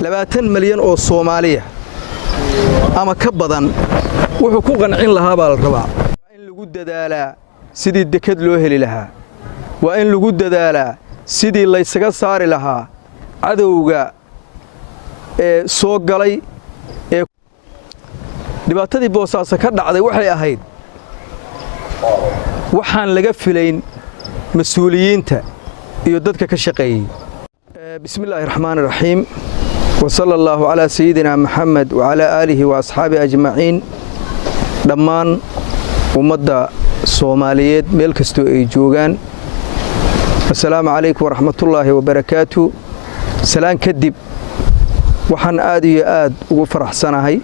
20 milyan oo Soomaaliya ama ka badan wuxuu ku qancin lahaa baa la rabaa in lagu dadaalaa sidii dekad loo heli lahaa waa in lagu dadaalaa sidii la isaga saari lahaa cadawga ee soo galay ee dhibaatadii Boosaaso ka dhacday waxay ahayd waxaan laga filayn mas'uuliyiinta iyo dadka ka shaqeeyay bismillaahir rahmaanir rahiim wa sallallahu ala sayyidina Muhammad wa ala alihi wa ashabi ajma'in dhammaan ummadda Soomaaliyeed meel kasto ay joogan assalaamu alaykum wa rahmatullaahi wa barakaatuh salaan kadib waxaan aad iyo aad ugu faraxsanahay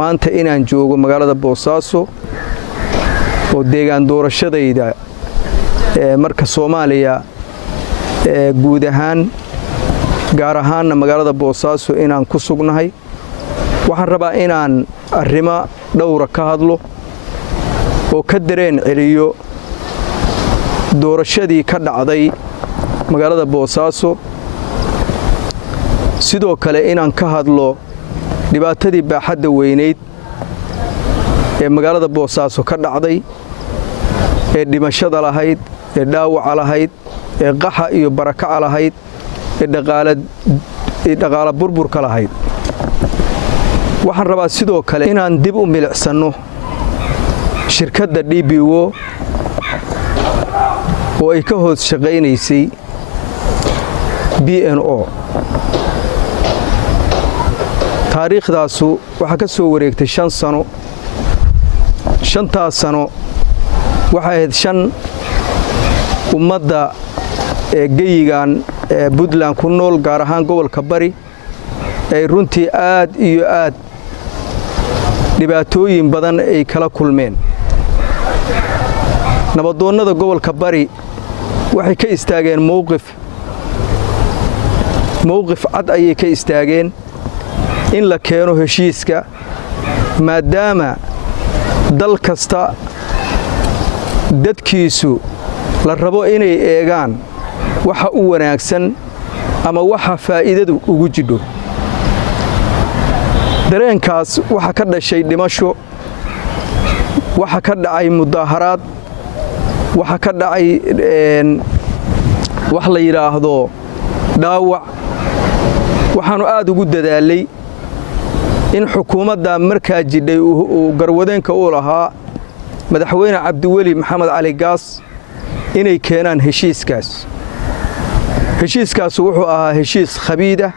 maanta inaan joogo magaalada Boosaaso oo deegaan doorashadayda marka Soomaaliya guud ahaan gaar ahaan magaalada Boosaaso inaan ku sugnahay waxaan rabaa inaan arrimo dhowr ka hadlo oo ka dareen celiyo doorashadii ka dhacday magaalada Boosaaso sidoo kale inaan ka hadlo dhibaatadii baaxadda weyneyd ee magaalada Boosaaso ka dhacday ee dhimashada lahayd ee dhaawac lahayd ee qaxa iyo barakac lahayd ee dhaqaale burburka lahayd waxaan rabaa sidoo kale inaan dib u milicsano shirkadda DBO oo ay ka hoos shaqeynaysay BNO taariikhdaasu waxa ka soo wareegtay 5 sano 5 sano waxa ahayd 5 ummadda ee geyigan Puntland ku nool gaar ahaan gobolka Bari ay runtii aad iyo aad dhibaatooyin badan ay kala kulmeen nabadoonnada gobolka Bari waxay ka istaageen mowqif cad ayay ka istaageen in la keeno heshiiska maadaama dal kasta dadkiisu la rabo inay eegaan waxa u wanaagsan ama waxa faa'iidadu ugu jidho dareenkaas waxa ka dhashay dhimasho waxa ka dhacay mudaharaad waxa ka dhacay wax la yiraahdo dhaawac waxaanu aad ugu dadaalay in xukuumadda markaa jidhay uu garwadeenka u lahaa madaxweyne Cabdiweli Maxamed Cali Gaas inay keenaan heshiiskaas wuxuu ahaa heshiis khabiida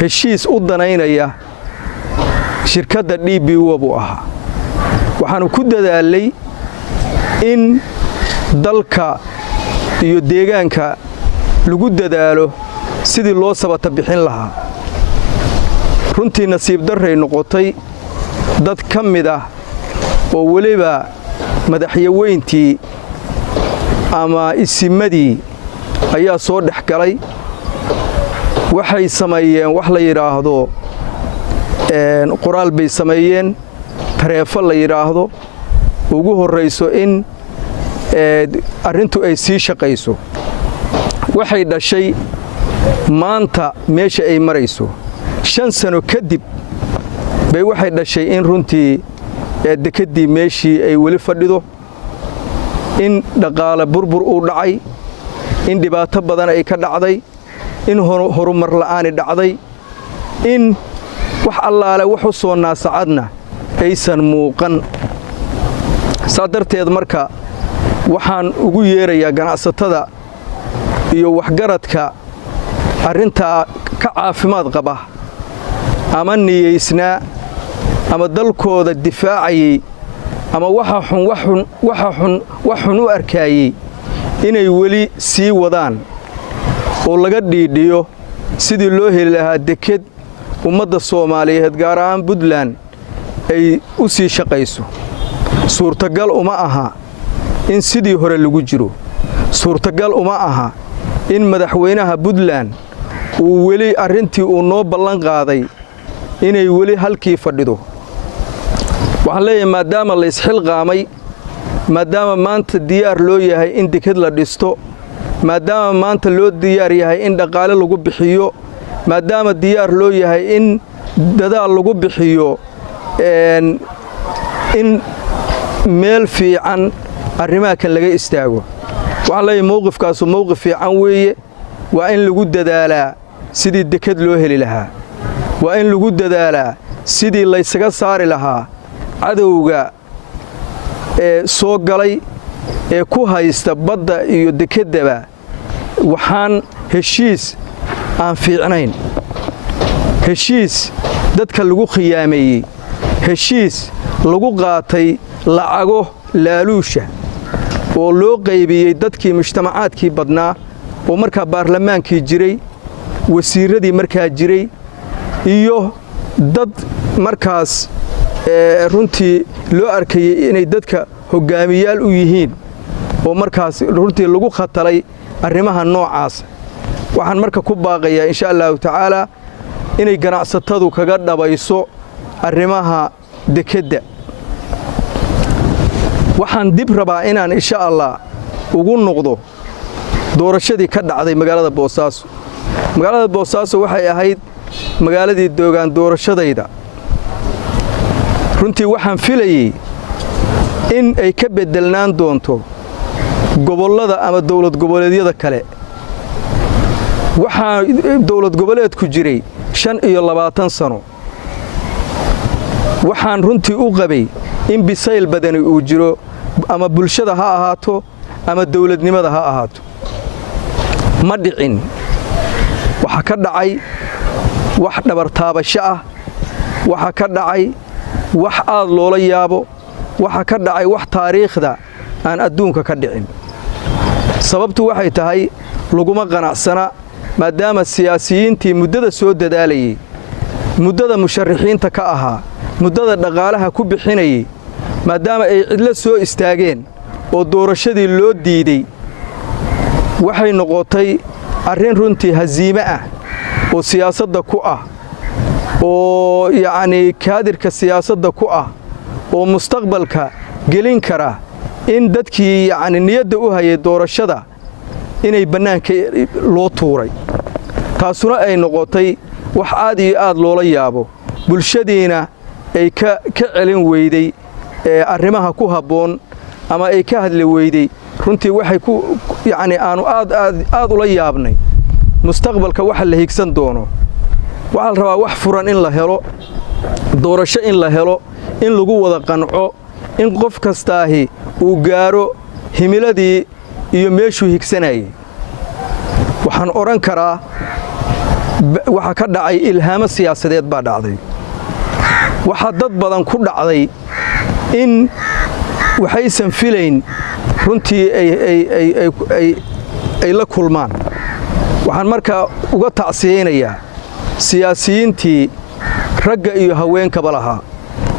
heshiis u danaynaya shirkadda DBO buu ahaa waxaanu ku dadaalay in dalka iyo deegaanka lagu dadaalo sidii loo sabata bixin lahaa runtii nasiib darray noqotay dad ka mid ah oo waliba madaxweyntii ama isimadii ayaa soo dhaxgalay waxay sameeyeen wax la yiraahdo qoraal bay sameeyeen tareefo la yiraahdo ugu horeyso in arintu ay sii shaqeyso waxay dhashay maanta meesha ay marayso 5 sano kadib bay waxay dhashay in runtii dekadii meeshii ay wali fadhido in dhaqaale burbur uu dhacay in dhibaato badan ay ka dhacday in horumar la'aan dhacday in wax allaale wax u soo naasacadna aysan muuqan sadarteed marka waxaan ugu yeerayaa ganacsatada iyo waxgaradka arinta ka caafimaad qaba ama niyeysna ama dalkooda difaacayay ama waxa xun u arkayay inay wali sii wadaan oo laga dhiidhiyo sidii loo heli lahaa deked ummadda Soomaaliyeed gaar ahaan Puntland ay u sii shaqeyso suurtagal uma aha in sidii hore lagu jiro suurtagal uma aha in madaxweynaha Puntland uu wali arintii uu noo ballan qaaday inay wali halkii fadhido waxaan leeyahay maadaama la isxilqaamay maadaama maanta diyaar loo yahay in deked la dhisto maadaama maanta loo diyaar yahay in dhaqaale lagu bixiyo maadaama diyaar loo yahay in dadaal lagu bixiyo in meel fiican arrimaha kan laga istaago waxaan leeyahay mowqifkaasu mowqif fiican weeye waa in lagu dadaalaa sidii dekad loo heli lahaa waa in lagu dadaalaa sidii laysaga saari lahaa cadowga soo galay ee ku haysta badda iyo dekeddaba waxaan heshiis aan fiicnayn heshiis dadka lagu khiyaameeyey heshiis lagu qaatay lacago laaluusha oo loo qaybiyey dadkii mujtamacaadkii badnaa oo markaa baarlamaankii jiray wasiirradii markaa jiray iyo dad markaas runtii loo arkayey inay dadka hoggaamiyaal u yihiin oo markaas runtii lagu khatalay arrimaha noocaas waxaan marka ku baaqayaa insha allahu tacaalaa inay ganacsatadu kaga dhabayso arrimaha dekedda waxaan dib rabaa inaan insha allah ugu noqdo doorashadii ka dhacday magaalada boosaaso magaalada boosaaso waxay ahayd magaaladii doogaan doorashadayda runtii waxaan filayey in ay ka beddelnaan doonto gobollada ama dawlad goboleedyada kale waxaa dawlad goboleedku jiray 25 sano waxaan runtii u qabay in bisayl badani uu jiro ama bulshada ha ahaato ama dawladnimada ha ahaato ma dhicin waxa ka dhacay wax dhabartaabasho ah waxa ka dhacay wax aad loola yaabo waxa ka dhacay wax taariikhda aan adduunka ka dhicin sababtu waxay tahay laguma qanacsana maadaama siyaasiyiintii muddada soo dadaalayay muddada musharaxiinta ka ahaa muddada dhaqaalaha ku bixinayay maadaama ay cidla soo istaageen oo doorashadii loo diiday waxay noqotay arrin runtii hasiime ah oo siyaasadda ku ah oo yacnii kaadirka siyaasadda ku ah oo mustaqbalka gelin kara in dadkii yacni niyadda u hayay doorashada inay bannaanka loo tuuray taasuna ay noqotay wax aad iyo aad loola yaabo bulshadiina ay ka celin weyday arrimaha ku habboon ama ay ka hadli weyday runtii waxay ku yacni aanu aad ula yaabnay mustaqbalka waxa la higsan doono waxaa la rabaa wax furan in la helo doorasho in la helo in lagu wada qanco in qof kastaahi uu gaaro himiladii iyo meeshuu higsanayay waxaan odhan karaa waxa ka dhacay ilhaamo siyaasadeed baa dhacday waxaa dad badan ku dhacday in waxaysan filayn runtii ay la kulmaan waxaan markaa uga tacsiyaynayaa siyaasiyiintii ragga iyo haweenkaba lahaa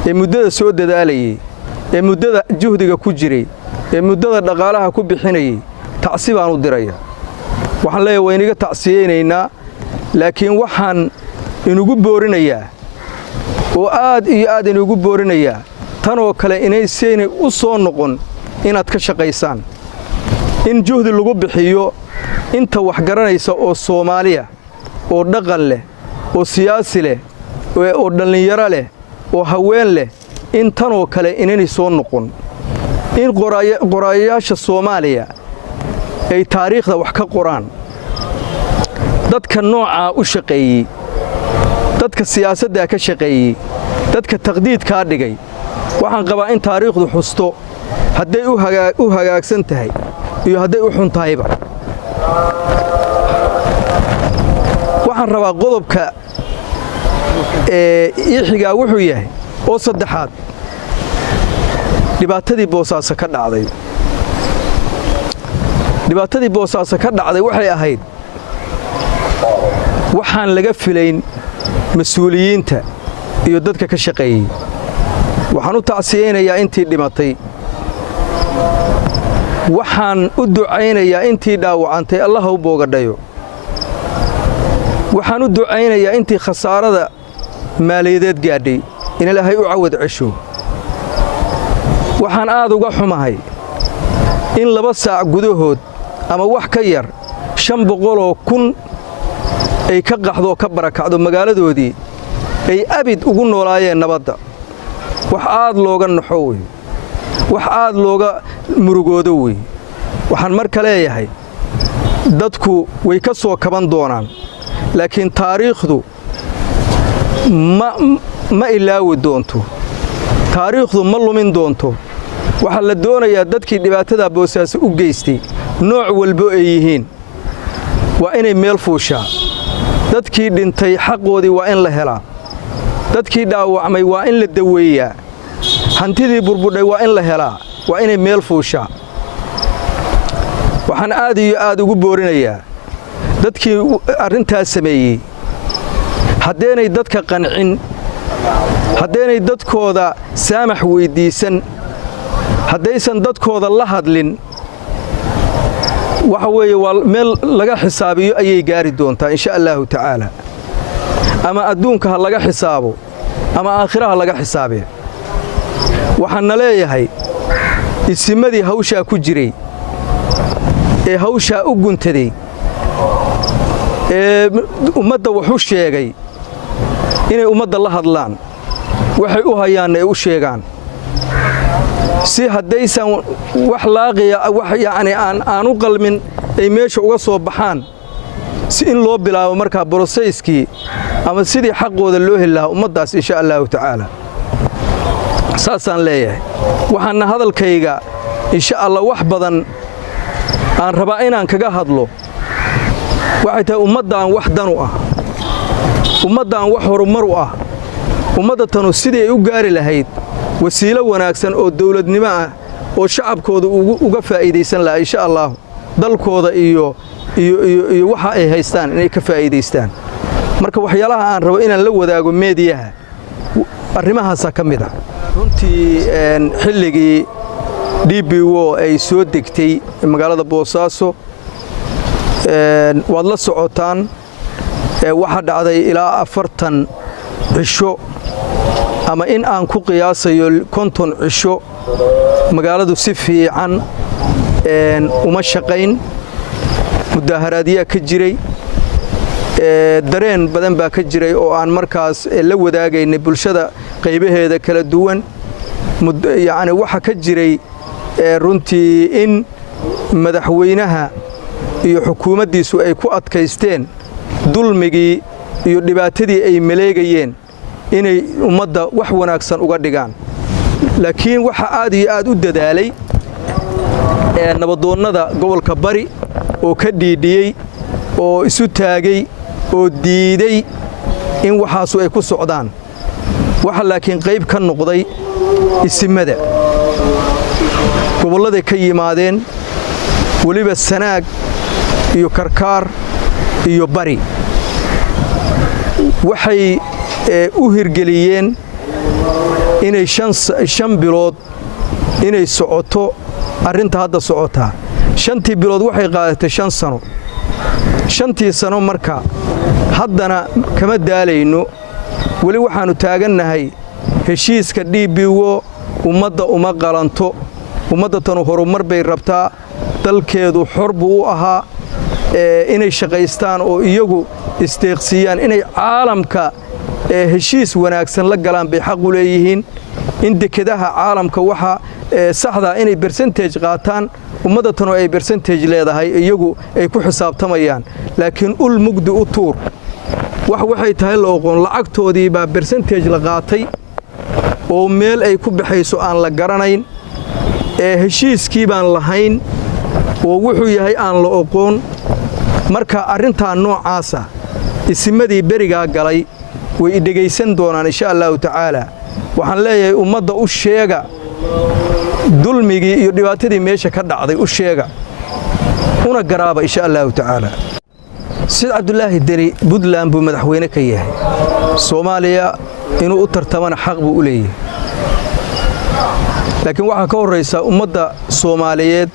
ee muddada soo dadaalayay ee muddada juhdiga ku jiray ee muddada dhaqaalaha ku bixinayay tacsi baan u diraya waxaan leeyahay waynaga tacsiyaynaynaa laakiin waxaan inugu boorinayaa oo aad iyo aad inugu boorinayaa tanoo kale inaysaynay u soo noqon inaad ka shaqaysaan in juhdi lagu bixiyo inta wax garanaysa oo Soomaaliya oo dhaqan leh oo siyaasi leh oo dhalinyaro leh oo haween leh in tanoo kale inay soo noqon in qoraayaasha Soomaaliya ay taariikhda wax ka qoraan dadka nooca u shaqeeyay dadka siyaasadda ka shaqeeyay dadka taqdiidka dhigay waxaan qabaa in taariikhdu xusto hadday u hagaagsan tahay iyo hadday u xun tahayba waxaan rabaa qodobka iixigaa wuxuu yahay oo saddexaad dhibaatadii boosaaso ka dhacday waxay ahayd waxaan laga filayn mas'uuliyiinta iyo dadka ka shaqeeyay waxaan u tacsiyaynayaa intii dhimatay waxaan u ducaynayaa intii dhaawacantay Allah ha u boogadhayo waxaan u ducaynayaa intii khasaarada maaliyadeed gaadhay in Ilaahay u cawad cesho waxaan aad uga xumahay in 2 saac gudahood ama wax ka yar 500,000 ay ka qaxdo ka barakacdo magaaladoodii ay abid ugu noolaayeen nabadda wax aad looga naxo wey wax aad looga murugoodo wey waxaan marka leeyahay dadku way ka soo kaban doonaan laakiin taariikhdu ma ilaawi doonto taariikhdu ma lumin doonto waxa la doonayaa dadkii dhibaatada Boosaaso u geystay nooc walba ay yihiin waa inay meel fuushaa dadkii dhintay xaqoodii waa in la helaa dadkii dhaawacmay waa in la daweeyaa hantidii burbudhay waa in la helaa waa inay meel fuushaa waxaan aad iyo aad ugu boorinayaa dadkii arrintaas sameeyey haddeenay dadka qancin haddeenay dadkooda saamax weydiisan haddaysan dadkooda la hadlin waxa weeye waa meel laga xisaabiyo ayay gaari doontaa insha Allahu ta'ala ama adduunka ha laga xisaabo ama aakhiraha laga xisaabiyo waxaan leeyahay isimadii hawsha ku jiray ee hawsha u guntaday ee ummadda wuxuu sheegay inay ummadda la hadlaan waxay u hayaan ay u sheegaan si haddaysan wax laaqiya wax yaani aan u qalmin ay meesha uga soo baxaan si in loo bilaabo marka processkii ama sidii xaqooda loo heli lahaa ummaddaas insha Allahu ta'ala saasaan leeyahay waxaan hadalkayga insha Allah wax badan aan rabaa inaan kaga hadlo waxay tahay ummaddan wax dan u ah ummaddan wax horumar u ah ummaddatanu sidii ay u gaari lahayd wasiilo wanaagsan oo dawladnimo ah oo shacabkooda uga faa'iideysan lahaa insha Allah dalkooda iyo waxa ay haystaan inay ka faa'iideystaan marka waxyaalaha aan rabo inaan la wadaago meediyaha arrimahaas ka mid ah runtii xilligii DBO ay soo degtay magaalada Boosaaso waad la socotaan waxa dhacday ilaa 40 cisho ama in aan ku qiyaasayo 50 cisho magaaladu si fiican uma shaqayn mudaharaadiya ka jiray dareen badan baa ka jiray oo aan markaas la wadaagaynay bulshada qaybaheeda kala duwan yaani waxa ka jiray runtii in madaxweynaha iyo xukuumaddiisu ay ku adkaysteen dulmigii iyo dhibaatadii ay maleegayeen inay ummadda wax wanaagsan uga dhigaan laakiin waxa aad iyo aad u dadaalay nabadoonnada gobolka Bari oo ka dhiidhiyay oo isu taagay oo diiday in waxaas ay ku socdaan waxa laakiin qayb ka noqday isimada gobollada ka yimaadeen waliba Sanaag iyo Karkaar iyo Bari waxay u hirgeliyeen inay shan bilood inay socoto arinta hadda socota shantii bilood waxay qaadatay 5 sano shantii sano marka haddana kama daalayno wali waxaanu taagannahay heshiiska DBO ummadda uma qalanto ummadda tan horumar bay rabtaa dalkeedu xor buu u ahaa inay shaqaystaan oo iyagu isteeqsiyaan inay caalamka heshiis wanaagsan la galaan bay xaq u leeyihiin in dekedaha caalamka waxa saxda inay percentage qaataan ummadda tan ay percentage leedahay iyagu ay ku xisaabtamayaan laakiin ul mugdi u tuur waxay tahay la oqoon lacagtoodii baa percentage la qaatay oo meel ay ku baxayso aan la garanayn heshiiskii baan lahayn oo wuxuu yahay aan la oqoon marka arinta noocaas ah isimadii beriga galay way dhageysan doonaan insha Allah ta'ala waxaan leeyahay ummadda u sheega dulmigii iyo dhibaatadii meesha ka dhacday u sheega una garaaba insha Allah ta'ala Sida Abdullaahi Deni Puntland buu madaxweyne ka yahay Soomaaliya inuu u tartamana xaq buu u leeyahay laakiin waxa ka horeysa ummadda Soomaaliyeed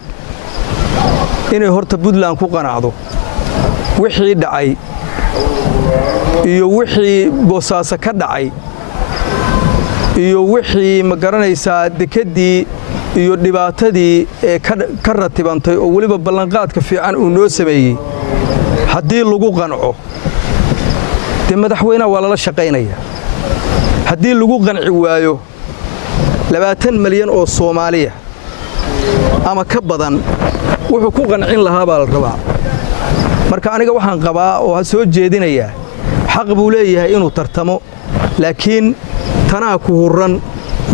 inay horta Puntland ku qanacdo wixii dhacay iyo wixii Boosaaso ka dhacay iyo wixii ma garanaysaa dekedii iyo dhibaatadii ka ratibantay oo waliba ballanqaadka fiican uu noo sameeyay haddii lagu qanco dee madaxweynaha waa lala shaqaynaya haddii lagu qanci waayo 20 milyan oo Soomaaliya ama ka badan wuxuu ku qancin lahaa baa la rabaa marka aniga waxaan qabaa oo soo jeedinaya xaq buu leeyahay inuu tartamo laakiin tanaa ku huran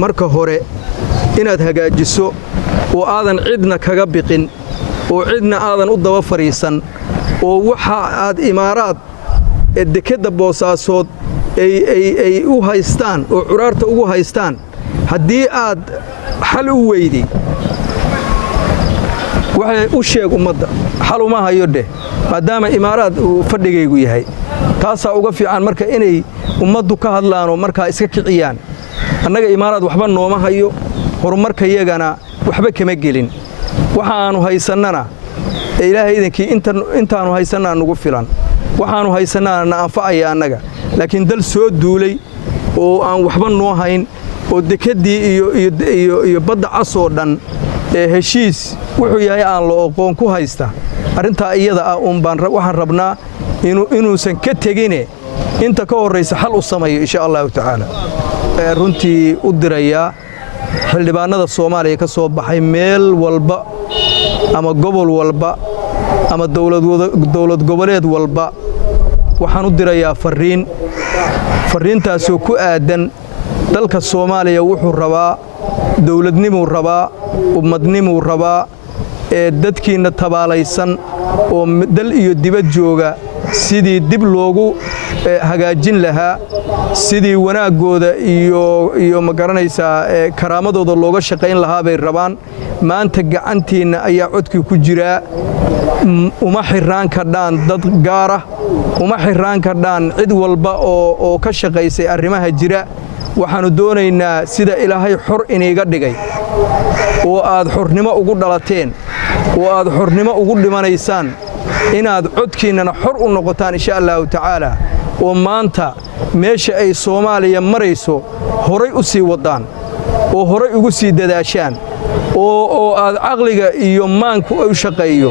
marka hore inaad hagaajiso oo aadan cidna kaga biqin oo cidna aadan u daba fariisan oo waxa aad imaaraad dekada Boosaasood ay u haystaan oo curaarta ugu haystaan haddii aad xal u weydi waxay u sheeg ummadda xal uma hayo dheh maadaama imaaraad uu fadhigaygu yahay taasaa uga fiican marka inay ummaddu ka hadlaanoo markaa iska kiciyaan annaga imaaraad waxba nooma hayo horumarka yagana waxba kama gelin waxa aanu haysannana ilaahay idinkii intaanu haysannaa nugu filan waxaanu haysannaa na anfacaya annaga laakiin dal soo duulay oo aan waxba noo hayn oo dekadii iyo badda casoo dhan heshiis wuxuu yahay aan la aqoon ku haysta arrintaa iyada ah waxaan rabnaa inuusan ka tegine inta ka horraysa xal u sameeyo insha allahu tacaala runtii u dirayaa xildhibaanada Soomaaliya ka soo baxay meel walba ama gobol walba ama dawlad goboleed walba waxaan u dirayaa fariintaasoo ku aadan dalka Soomaaliya wuxuu rabaa dawladnimuu rabaa ummadnimuu rabaa dadkiina tabaalaysan oo dal iyo dibad jooga sidii dib loogu hagaajin lahaa sidii wanaagooda iyo ma garanaysaa karaamadooda looga shaqayn lahaa bay rabaan maanta gacantiina ayaa codkii ku jira uma xiraan ka dhaan dad gaar ah uma xiraan ka dhaan cid walba oo ka shaqaysay arrimaha jira waxaanu doonaynaa sida ilaahay xor iniga dhigay oo aad xornimo ugu dhalateen oo aad xornimo ugu dhimanaysaan inaad codkiinana xor u noqotaan insha allahu tacaala oo maanta meesha ay Soomaaliya marayso horay u sii wadaan oo horay ugu sii dadaashaan oo aad aqliga iyo maanku u shaqeeyo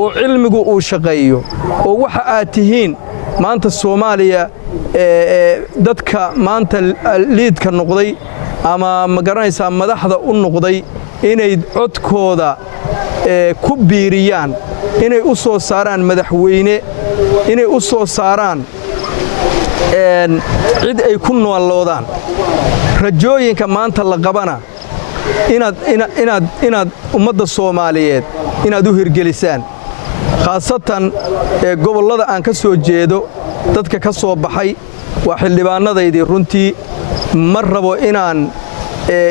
oo cilmigu uu shaqeeyo oo waxa aad tihiin maanta Soomaaliya dadka maanta liidka noqday ama ma garanaysaa madaxda u noqday inay codkooda ku biiriyaan inay u soo saaraan madaxweyne inay u soo saaraan cid ay ku nooloodaan rajooyinka maanta la qabana inaad ummadda Soomaaliyeed inaad u hirgelisaan khaasatan gobollada aan ka soo jeedo dadka ka soo baxay waa xildhibaanadaydii runtii ma rabo inaan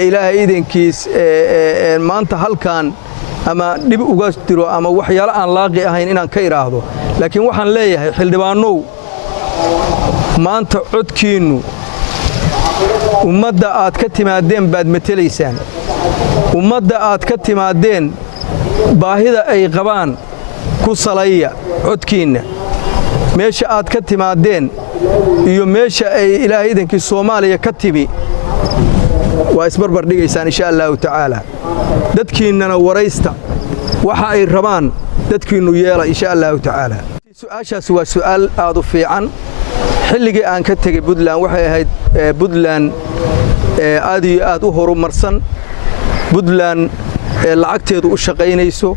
ilaahay idinkiis maanta halkaan ama dhib uga diro ama waxyaalo aan laaqi ahayn inaan ka iraahdo laakiin waxaan leeyahay xildhibaanow maanta codkiinnu ummadda aad ka timaadeen baad matelaysaan ummadda aad ka timaadeen baahida ay qabaan ku salaya codkiinna meesha aad ka timaadeen iyo meesha ay ilaahay idinkii Soomaaliya ka timi waa isbarbar dhigaysaan insha allahu tacaala dadkiinnana waraysta waxa ay rabaan dadkiinnu yeela insha allahu tacaala su'aashaas waa su'aal aad u fiican xilligii aan ka tegay Puntland waxay ahayd Puntland aad iyo aad u horumarsan Puntland lacagteedu u shaqaynayso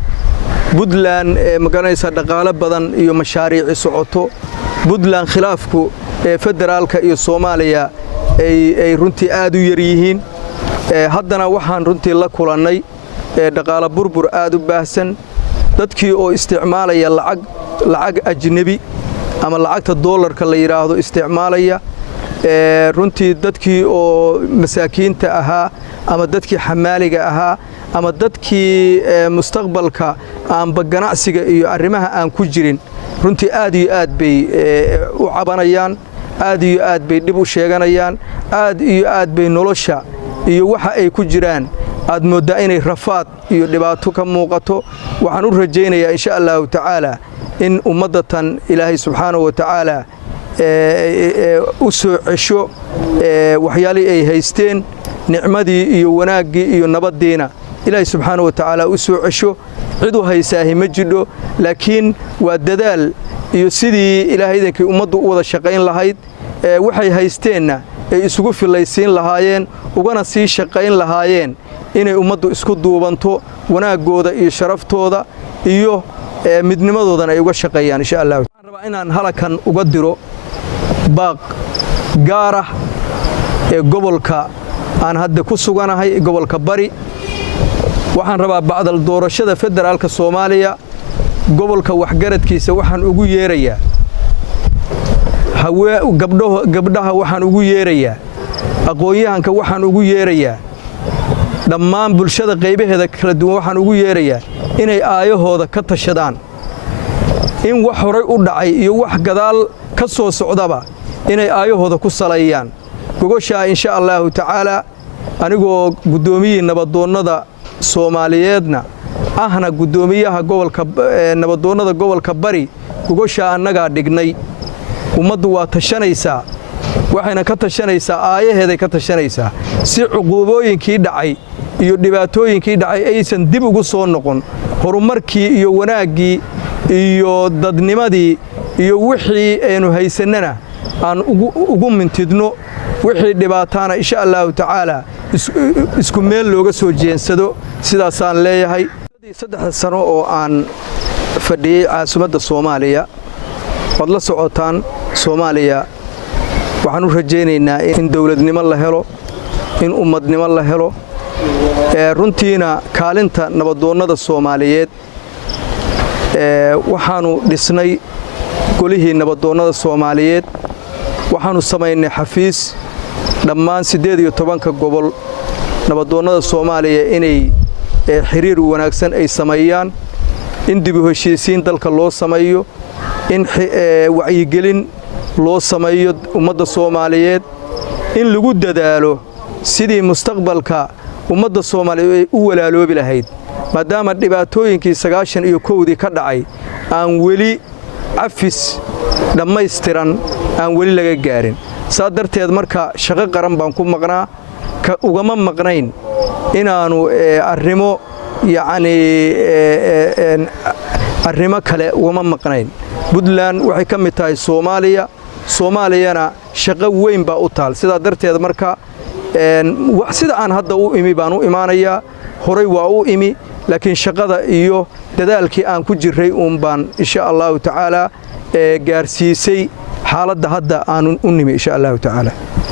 Puntland ma garanaysaa dhaqaale badan iyo mashaariic socoto Puntland khilaafku federaalka iyo Soomaaliya ay runtii aad u yar yihiin haddana waxaan runtii la kulannay dhaqaale burbur aad u baahsan dadkii oo isticmaalaya lacag ajnabi ama lacagta doolarka la yiraahdo isticmaalaya runtii dadkii oo masaakiinta ahaa ama dadkii xamaaliga ahaa ama dadkii mustaqbalka aanba ganacsiga iyo arrimaha aan ku jirin runtii aad iyo aad bay u cabanayaan aad iyo aad bay dib u sheeganayaan aad iyo aad bay nolosha iyo waxa ay ku jiraan aad moodaa inay rafaad iyo dhibaato ka muuqato waxaan u rajaynayaa insha allahu tacaala in ummadatan ilaahay subxaanahu wa tacaala u soo cesho waxyaalihii ay haysteen nicmadii iyo wanaaggii iyo nabaddiina ilaahay subxaanahu wa tacaala u soo cesho cid u haysaahi ma jidho laakiin waa dadaal iyo sidii ilaahaydankii ummaddu u wada shaqayn lahayd waxay haysteenna ay isugu filaysiin lahaayeen ugana sii shaqayn lahaayeen inay ummaddu isku duubanto wanaaggooda iyo sharaftooda iyo midnimadoodana ay uga shaqeeyaan insha Allah. Waxaan rabaa inaan halakan uga diro baaq gaar ah ee gobolka aan hadda ku suganahay gobolka Bari. waxaan rabaa bacdal doorashada federaalka Soomaaliya gobolka waxgaradkiisa waxaan ugu yeerayaa gabdhaha waxaan ugu yeerayaa aqoon-yahanka waxaan ugu yeerayaa dhammaan bulshada qaybaheeda kala duwan waxaan ugu yeerayaa inay aayahooda ka tashadaan in wax horay u dhacay iyo wax gadaal ka soo socdaba inay aayahooda ku saleeyaan gogosha insha Allah ta'ala anigoo gudoomiyay nabadoonnada Soomaaliyeedna ahna gudoomiyaha gobolka nabadoonnada gobolka Bari gogosha annaga dhignay ummaddu waa tashanaysaa waxayna ka tashanaysaa aayaheeday ka tashanaysaa si cuquubooyinkii dhacay iyo dhibaatooyinkii dhacay aysan dib ugu soo noqon horumarkii iyo wanaaggii iyo dadnimadii iyo wixii aynu haysanana aan ugu mintidno wixii dhibaataana insha Allah ta'ala isku meel looga soo jeensado sidaas aan leeyahay 3 sano oo aan fadhiyay caasimadda Soomaaliya wad la socotaan Soomaaliya waxaan u rajaynaynaa in dawladnimo la helo in ummadnimo la helo runtiina kaalinta nabadoonnada Soomaaliyeed waxaanu dhisnay golihii nabadoonnada Soomaaliyeed waxaanu samaynay xafiis dhammaan 18 gobol nabadoonnada Soomaaliya inay xiriir wanaagsan ay sameeyaan in dib u heshiisiin dalka loo sameeyo in wacyigelin loo sameeyo ummadda Soomaaliyeed in lagu dadaalo sidii mustaqbalka ummadda Soomaaliyeed ay u walaaloobi lahayd maadaama dhibaatooyinkii 91 ka dhacay aan weli afis dhammaystiran aan weli laga gaarin saadarteed marka shaqo qaran baan ku maqnaa ugama maqnayn inaanu arrimo arrimo kale ugama maqnayn Puntland waxay ka mid tahay Soomaaliyana shaqo weyn baa u taal sidaa darteed marka sida aan hadda u imi baan u imaanayaa horay waa u imi laakiin shaqada iyo dadaalkii aan ku jiray baan insha Allah ta'ala gaarsiisay xaaladda hadda aan u nimi insha Allah ta'ala